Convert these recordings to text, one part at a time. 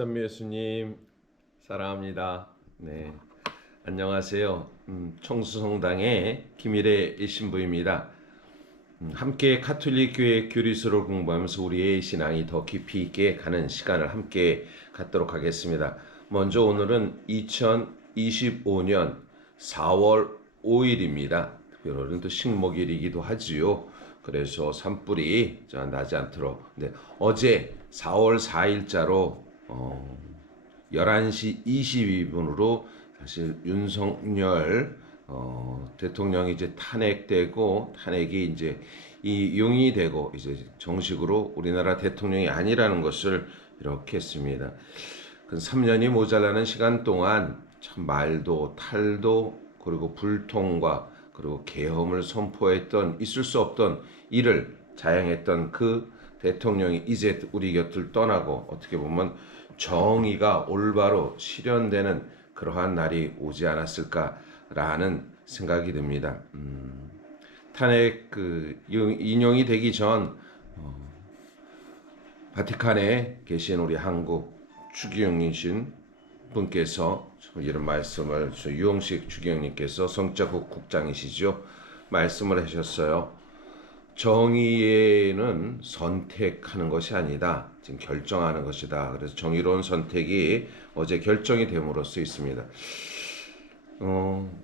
찬미 예수님 사랑합니다. 네, 안녕하세요. 청수성당의 김일의 신부입니다. 함께 가톨릭 교회 교리서를 공부하면서 우리의 신앙이 더 깊이 있게 가는 시간을 함께 갖도록 하겠습니다. 먼저 오늘은 2025년 4월 5일입니다. 특별히 또 식목일이기도 하지요. 그래서 산불이 나지 않도록. 네, 어제 4월 4일자로 11시 22분으로 사실 윤석열 대통령이 이제 탄핵되고 탄핵이 이제 용인이 되고 이제 정식으로 우리나라 대통령이 아니라는 것을 이렇게 했습니다. 그 3년이 모자라는 시간 동안 참 말도 탈도 그리고 불통과 그리고 계엄을 선포했던 있을 수 없던 일을 자행했던 그 대통령이 이제 우리 곁을 떠나고 어떻게 보면 정의가 올바로 실현되는 그러한 날이 오지 않았을까라는 생각이 듭니다. 탄핵 인용이 되기 전 바티칸에 계신 우리 한국 추기경이신 분께서 이런 말씀을 유홍식 추기경님께서 성자국 국장이시죠. 말씀을 하셨어요. 정의는 선택하는 것이 아니다. 지금 결정하는 것이다. 그래서 정의로운 선택이 어제 결정이 됨으로써 있습니다.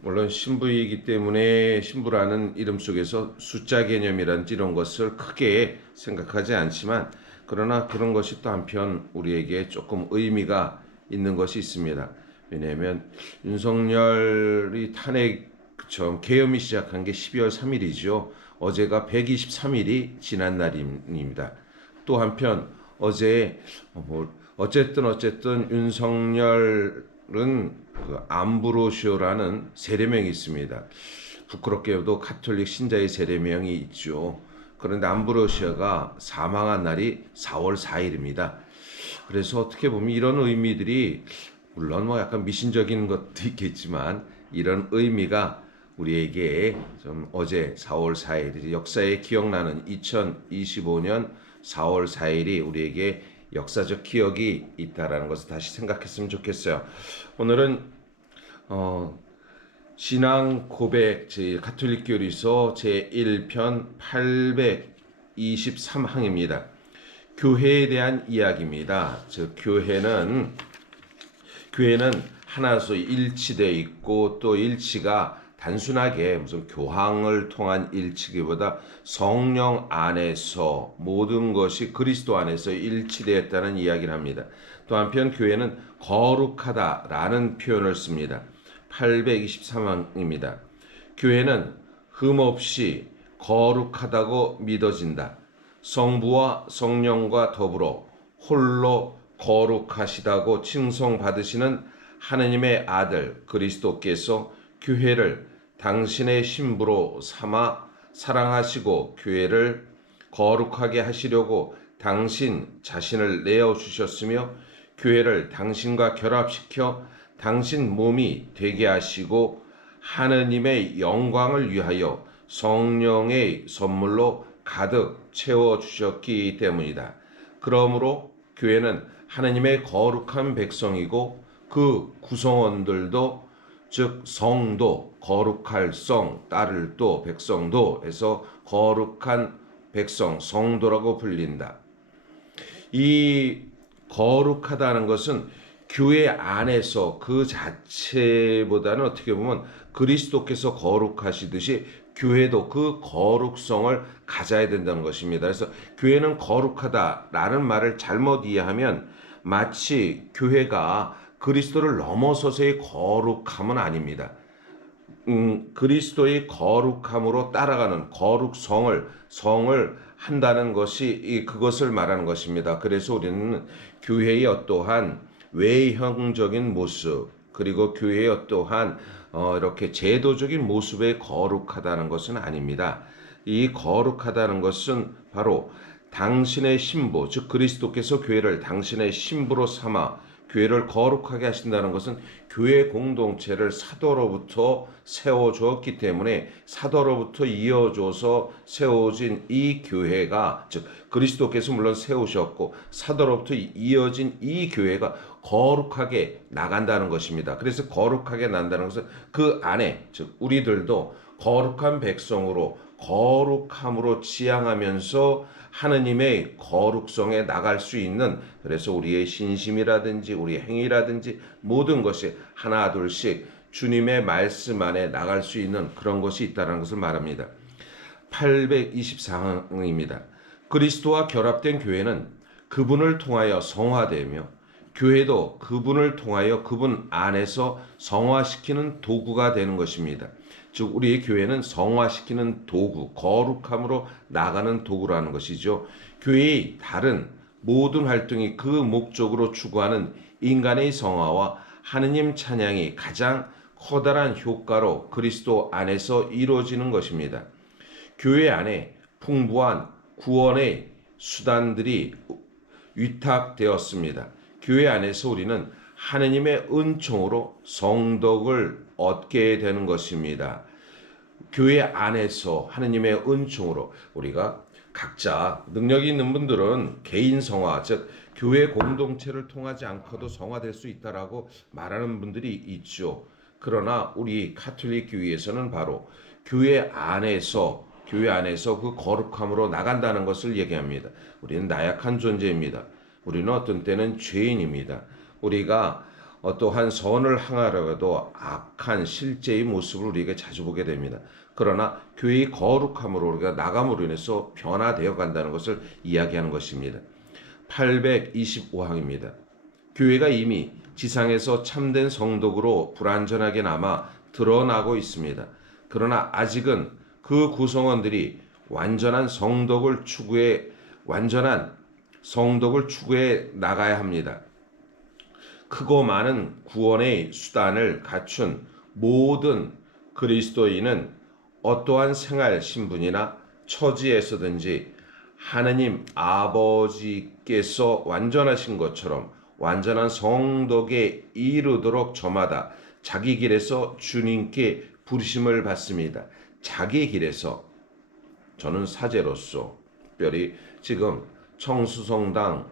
물론 신부이기 때문에 신부라는 이름 속에서 숫자 개념이란지 이런 것을 크게 생각하지 않지만 그러나 그런 것이 또 한편 우리에게 조금 의미가 있는 것이 있습니다. 왜냐하면 윤석열이 계엄이 시작한 게 12월 3일이죠. 어제가 123일이 지난 날입니다. 또 한편 어제 어쨌든 윤석열은 그 암브로시오라는 세례명이 있습니다. 부끄럽게도 가톨릭 신자의 세례명이 있죠. 그런데 암브로시오가 사망한 날이 4월 4일입니다. 그래서 어떻게 보면 이런 의미들이 물론 약간 미신적인 것도 있겠지만 이런 의미가 우리에게 좀 어제 4월 4일 역사에 기억나는 2025년 4월 4일이 우리에게 역사적 기억이 있다라는 것을 다시 생각했으면 좋겠어요. 오늘은 신앙 고백 가톨릭 교리서 제1편 823항입니다. 교회에 대한 이야기입니다. 즉 교회는 하나로 일치되어 있고 또 일치가 단순하게 무슨 교황을 통한 일치기보다 성령 안에서 모든 것이 그리스도 안에서 일치되었다는 이야기를 합니다. 또 한편 교회는 거룩하다라는 표현을 씁니다. 823항입니다. 교회는 흠없이 거룩하다고 믿어진다. 성부와 성령과 더불어 홀로 거룩하시다고 칭송받으시는 하느님의 아들 그리스도께서 교회를 당신의 신부로 삼아 사랑하시고 교회를 거룩하게 하시려고 당신 자신을 내어주셨으며 교회를 당신과 결합시켜 당신 몸이 되게 하시고 하느님의 영광을 위하여 성령의 선물로 가득 채워주셨기 때문이다. 그러므로 교회는 하느님의 거룩한 백성이고 그 구성원들도 즉 성도, 거룩할 성, 딸을 또 백성도 해서 거룩한 백성, 성도라고 불린다. 이 거룩하다는 것은 교회 안에서 그 자체보다는 어떻게 보면 그리스도께서 거룩하시듯이 교회도 그 거룩성을 가져야 된다는 것입니다. 그래서 교회는 거룩하다라는 말을 잘못 이해하면 마치 교회가 그리스도를 넘어서서의 거룩함은 아닙니다. 그리스도의 거룩함으로 따라가는 성을 한다는 것이 그것을 말하는 것입니다. 그래서 우리는 교회의 어떠한 외형적인 모습 그리고 교회의 어떠한 이렇게 제도적인 모습에 거룩하다는 것은 아닙니다. 이 거룩하다는 것은 바로 당신의 신부 즉 그리스도께서 교회를 당신의 신부로 삼아 교회를 거룩하게 하신다는 것은 교회 공동체를 사도로부터 세워주었기 때문에 사도로부터 이어져서 세워진 이 교회가, 즉 그리스도께서 물론 세우셨고 사도로부터 이어진 이 교회가 거룩하게 나간다는 것입니다. 그래서 거룩하게 난다는 것은 그 안에, 즉 우리들도 거룩한 백성으로 거룩함으로 지향하면서 하느님의 거룩성에 나갈 수 있는, 그래서 우리의 신심이라든지 우리의 행위라든지 모든 것이 하나 둘씩 주님의 말씀 안에 나갈 수 있는 그런 것이 있다는 것을 말합니다. 824항입니다. 그리스도와 결합된 교회는 그분을 통하여 성화되며 교회도 그분을 통하여 그분 안에서 성화시키는 도구가 되는 것입니다. 즉 우리의 교회는 성화시키는 도구, 거룩함으로 나가는 도구라는 것이죠. 교회의 다른 모든 활동이 그 목적으로 추구하는 인간의 성화와 하느님 찬양이 가장 커다란 효과로 그리스도 안에서 이루어지는 것입니다. 교회 안에 풍부한 구원의 수단들이 위탁되었습니다. 교회 안에서 우리는 하느님의 은총으로 성덕을 얻게 되는 것입니다. 교회 안에서 하느님의 은총으로 우리가 각자 능력이 있는 분들은 개인 성화, 즉 교회 공동체를 통하지 않고도 성화될 수 있다라고 말하는 분들이 있죠. 그러나 우리 가톨릭 교회에서는 바로 교회 안에서 그 거룩함으로 나간다는 것을 얘기합니다. 우리는 나약한 존재입니다. 우리는 어떤 때는 죄인입니다. 우리가 어떠한 선을 행하려도 악한 실제의 모습을 우리에게 자주 보게 됩니다. 그러나 교회의 거룩함으로 우리가 나감으로 인해서 변화되어 간다는 것을 이야기하는 것입니다. 825항입니다. 교회가 이미 지상에서 참된 성덕으로 불완전하게 남아 드러나고 있습니다. 그러나 아직은 그 구성원들이 완전한 성덕을 추구해 나가야 합니다. 크고 많은 구원의 수단을 갖춘 모든 그리스도인은 어떠한 생활 신분이나 처지에서든지 하느님 아버지께서 완전하신 것처럼 완전한 성덕에 이르도록 저마다 자기 길에서 주님께 부르심을 받습니다. 자기 길에서, 저는 사제로서 특별히 지금 청수성당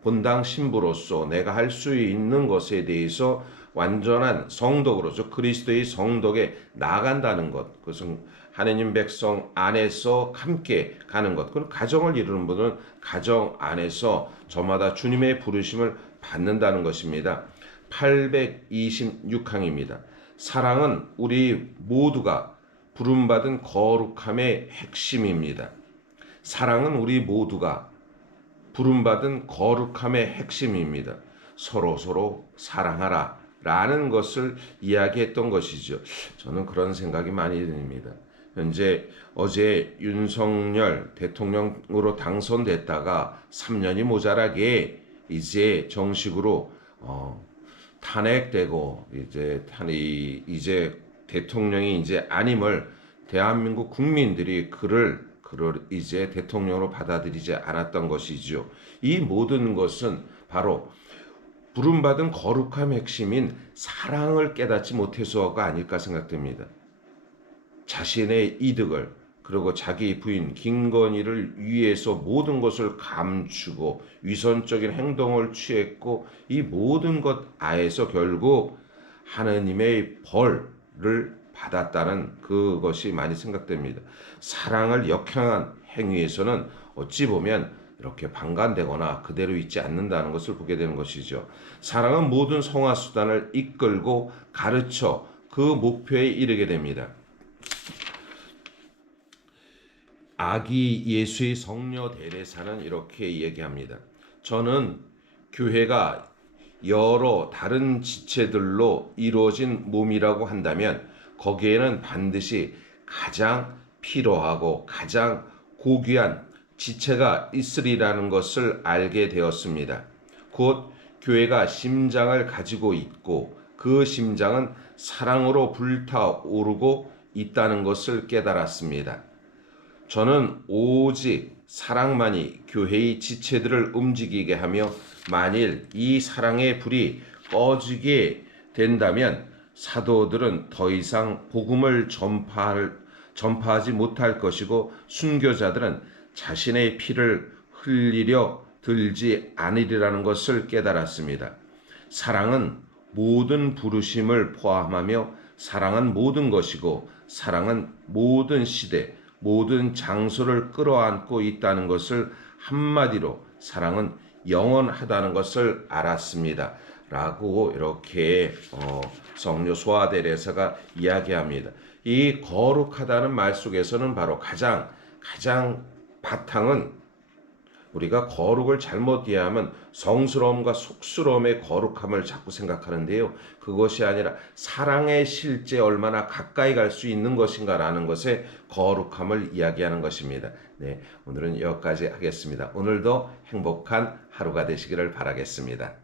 본당 신부로서 내가 할 수 있는 것에 대해서 완전한 성덕으로서 그리스도의 성덕에 나아간다는 것, 그것은 하느님 백성 안에서 함께 가는 것. 그럼 가정을 이루는 분은 가정 안에서 저마다 주님의 부르심을 받는다는 것입니다. 826항입니다. 사랑은 우리 모두가 부름받은 거룩함의 핵심입니다. 사랑은 우리 모두가 부름받은 거룩함의 핵심입니다. 서로 사랑하라 라는 것을 이야기했던 것이죠. 저는 그런 생각이 많이 듭니다. 어제 윤석열 대통령으로 당선됐다가 3년이 모자라게 이제 정식으로 탄핵되고 이제 대통령이 이제 아님을 대한민국 국민들이 그를 이제 대통령으로 받아들이지 않았던 것이죠. 이 모든 것은 바로 부름받은 거룩함 핵심인 사랑을 깨닫지 못해서가 아닐까 생각됩니다. 자신의 이득을, 그리고 자기 부인 김건희를 위해서 모든 것을 감추고 위선적인 행동을 취했고, 이 모든 것 아에서 결국 하느님의 벌을 받았다는 그것이 많이 생각됩니다. 사랑을 역행한 행위에서는 어찌 보면 이렇게 방관되거나 그대로 있지 않는다는 것을 보게 되는 것이죠. 사랑은 모든 성화 수단을 이끌고 가르쳐 그 목표에 이르게 됩니다. 아기 예수의 성녀 데레사는 이렇게 얘기합니다. 저는 교회가 여러 다른 지체들로 이루어진 몸이라고 한다면 거기에는 반드시 가장 필요하고 가장 고귀한 지체가 있으리라는 것을 알게 되었습니다. 곧 교회가 심장을 가지고 있고 그 심장은 사랑으로 불타오르고 있다는 것을 깨달았습니다. 저는 오직 사랑만이 교회의 지체들을 움직이게 하며 만일 이 사랑의 불이 꺼지게 된다면 사도들은 더 이상 복음을 전파하지 못할 것이고 순교자들은 자신의 피를 흘리려 들지 않으리라는 것을 깨달았습니다. 사랑은 모든 부르심을 포함하며 사랑은 모든 것이고 사랑은 모든 시대, 모든 장소를 끌어안고 있다는 것을 한마디로 사랑은 영원하다는 것을 알았습니다. 라고 이렇게 성녀 소아데레사가 이야기합니다. 이 거룩하다는 말 속에서는 바로 가장 바탕은 우리가 거룩을 잘못 이해하면 성스러움과 속스러움의 거룩함을 자꾸 생각하는데요. 그것이 아니라 사랑의 실제 얼마나 가까이 갈 수 있는 것인가라는 것의 거룩함을 이야기하는 것입니다. 네, 오늘은 여기까지 하겠습니다. 오늘도 행복한 하루가 되시기를 바라겠습니다.